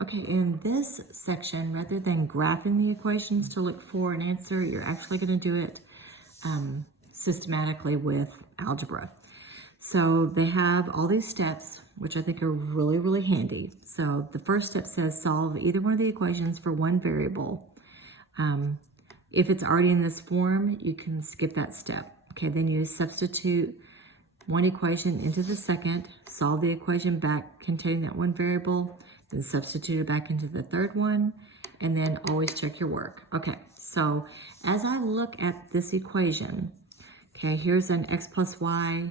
Okay, in this section, rather than graphing the equations to look for an answer, you're actually going to do it systematically with algebra. So they have all these steps, which I think are really, really handy. So the first step says solve either one of the equations for one variable. If it's already in this form, you can skip that step. Okay, then you substitute one equation into the second, solve the equation back containing that one variable, then substitute it back into the third one, and then always check your work. Okay, so as I look at this equation, okay, here's an x plus y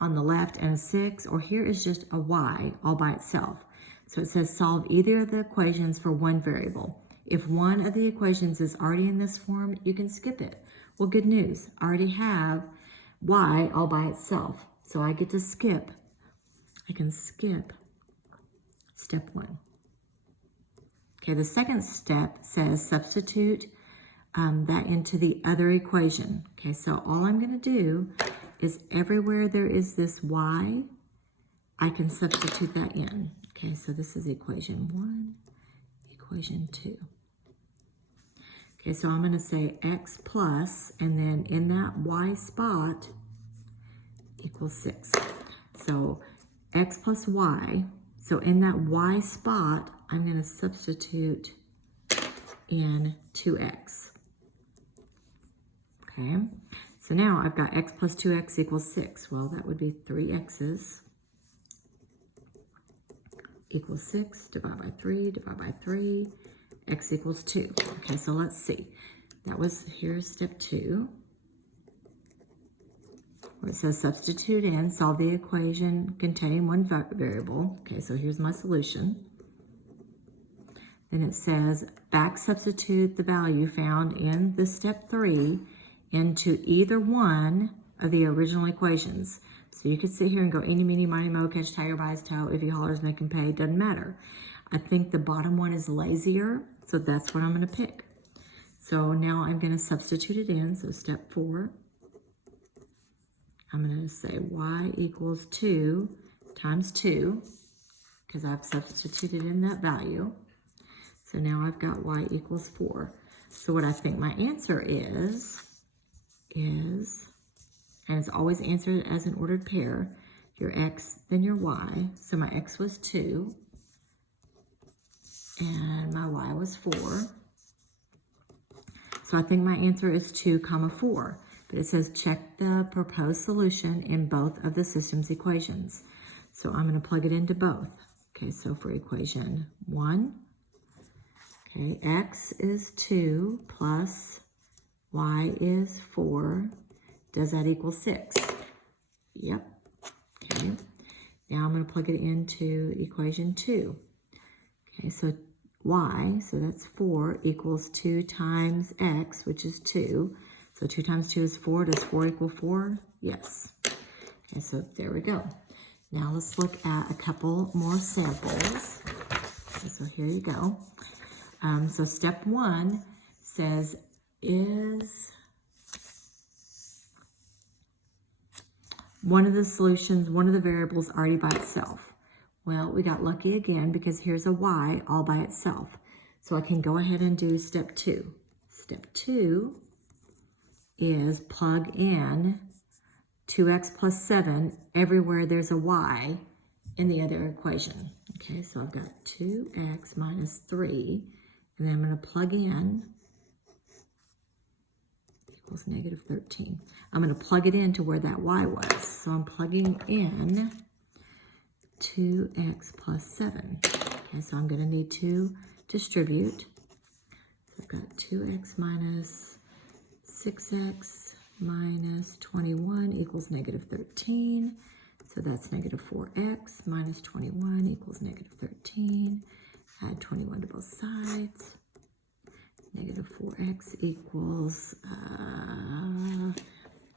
on the left and a 6, or here is just a y all by itself. So it says solve either of the equations for one variable. If one of the equations is already in this form, you can skip it. Well, good news, I already have y all by itself. So I get to skip, I can skip step 1. Okay, the second step says substitute that into the other equation. Okay, so all I'm going to do is everywhere there is this y, I can substitute that in. Okay, so this is equation 1, equation 2. Okay, so I'm going to say x plus, and then in that y spot equals 6. So x plus y, so in that y spot, I'm going to substitute in 2x. Okay, so now I've got x plus 2x equals 6. Well, that would be 3x's equals 6, divide by 3, x equals 2. Okay, so let's see. Here's step 2, where it says substitute in, solve the equation containing one variable. Okay, so here's my solution. Then it says back substitute the value found in the step 3 into either one of the original equations. So you could sit here and go eeny, meeny, miny, mo, catch tiger by his toe, if he hollers, make him pay, doesn't matter. I think the bottom one is lazier, so that's what I'm going to pick. So now I'm going to substitute it in. So step 4, I'm going to say y equals 2 times 2, because I've substituted in that value. So now I've got y equals 4. So what I think my answer is, and it's always answered as an ordered pair, your x, then your y. So my x was 2, and my y was 4. So I think my answer is 2, 4. But it says check the proposed solution in both of the system's equations. So I'm going to plug it into both. Okay, so for equation 1, okay, x is 2 plus y is 4. Does that equal 6? Yep. Okay. Now I'm going to plug it into equation 2. Okay, so y, so that's 4, equals 2 times x, which is 2. So 2 times 2 is 4. Does 4 equal 4? Yes. Okay, so there we go. Now let's look at a couple more samples. Okay, so here you go. So step 1 says, is one of the solutions, one of the variables already by itself? Well, we got lucky again because here's a y all by itself. So I can go ahead and do step 2. Step 2 is plug in 2x plus 7 everywhere there's a y in the other equation. Okay, so I've got 2x minus 3, and then I'm going to plug in equals negative 13. I'm going to plug it into where that y was. So I'm plugging in 2x plus 7. Okay, so I'm going to need to distribute. So I've got 2x minus 6x minus 21 equals negative 13. So that's negative 4x minus 21 equals negative 13. Add 21 to both sides. Negative 4x equals, I'm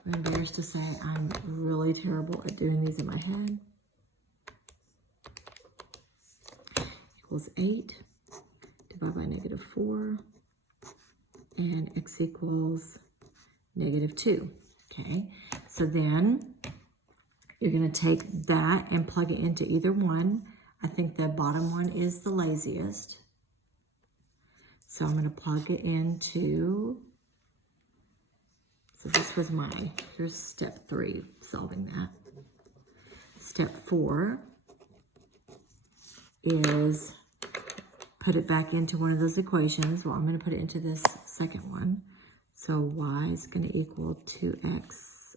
embarrassed to say I'm really terrible at doing these in my head. Equals 8, divided by negative 4, and x equals negative 2. Okay, so then you're going to take that and plug it into either one. I think the bottom one is the laziest. So I'm going to plug it into, so this was here's step 3, solving that. Step 4 is put it back into one of those equations. Well, I'm going to put it into this second one. So y is going to equal 2x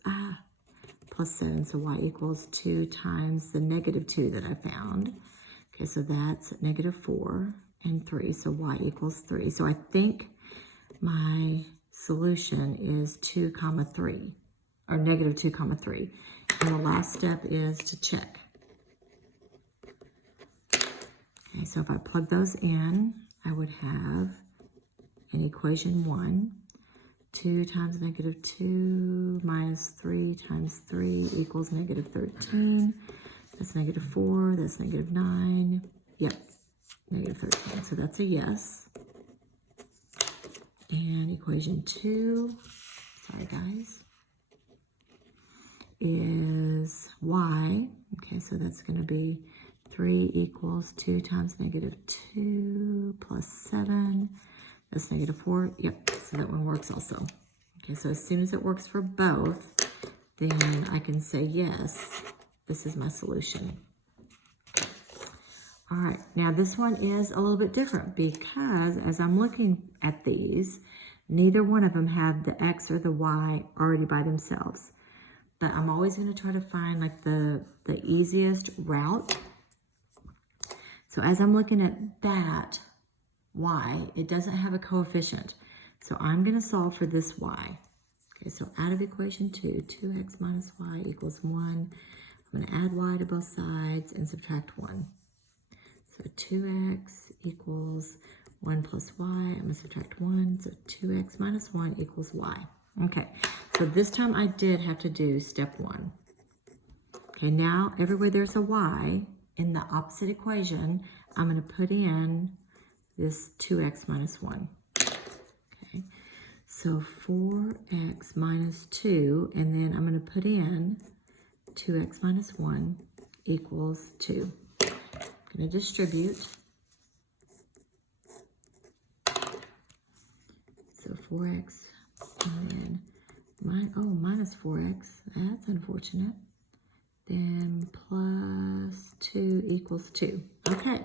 plus 7. So y equals 2 times the negative 2 that I found. Okay, so that's negative 4 and 3. So y equals 3. So I think my solution is 2 comma 3, or negative 2 comma 3. And the last step is to check. Okay, so if I plug those in, I would have in equation 1, 2 times negative 2 minus 3 times 3 equals negative 13. That's negative 4, that's negative 9. Yep, negative 13. So that's a yes. And equation 2, sorry guys, is y. Okay, so that's going to be 3 equals 2 times negative 2 plus 7. That's negative 4. Yep, so that one works also. Okay, so as soon as it works for both, then I can say, yes, this is my solution. All right, now this one is a little bit different because as I'm looking at these, neither one of them have the x or the y already by themselves. But I'm always going to try to find like the easiest route. So as I'm looking at that y, it doesn't have a coefficient. So I'm going to solve for this y. Okay, so out of equation 2, 2x minus y equals 1. I'm going to add y to both sides and subtract 1. So 2x equals 1 plus y. I'm going to subtract 1. So 2x minus 1 equals y. Okay, so this time I did have to do step 1. Okay, now everywhere there's a y in the opposite equation, I'm going to put in this 2x minus 1. Okay, so 4x minus 2, and then I'm going to put in 2x minus 1 equals 2. I'm going to distribute. So 4x, and then minus 4x, that's unfortunate. Then plus 2 equals 2. Okay,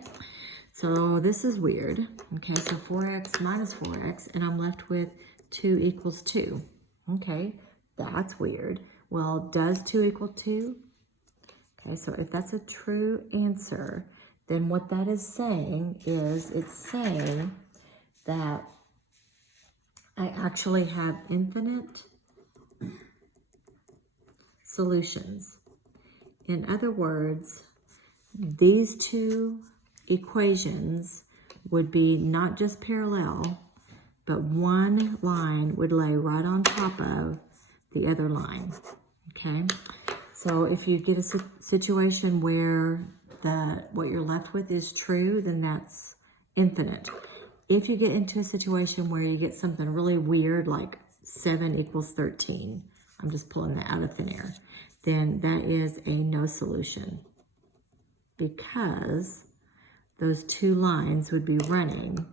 so this is weird. Okay, so 4x minus 4x, and I'm left with 2 equals 2. Okay, that's weird. Well, does 2 equal 2? Okay, so if that's a true answer, then what that is saying is it's saying that I actually have infinite solutions. In other words, these two equations would be not just parallel, but one line would lay right on top of the other line, okay? So if you get a situation where what you're left with is true, then that's infinite. If you get into a situation where you get something really weird, like 7 equals 13, I'm just pulling that out of thin air, then that is a no solution because those two lines would be running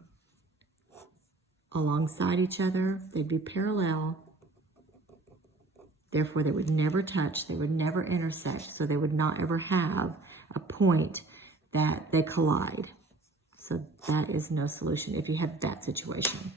alongside each other. They'd be parallel. Therefore, they would never touch. They would never intersect. So they would not ever have a point that they collide. So that is no solution if you have that situation.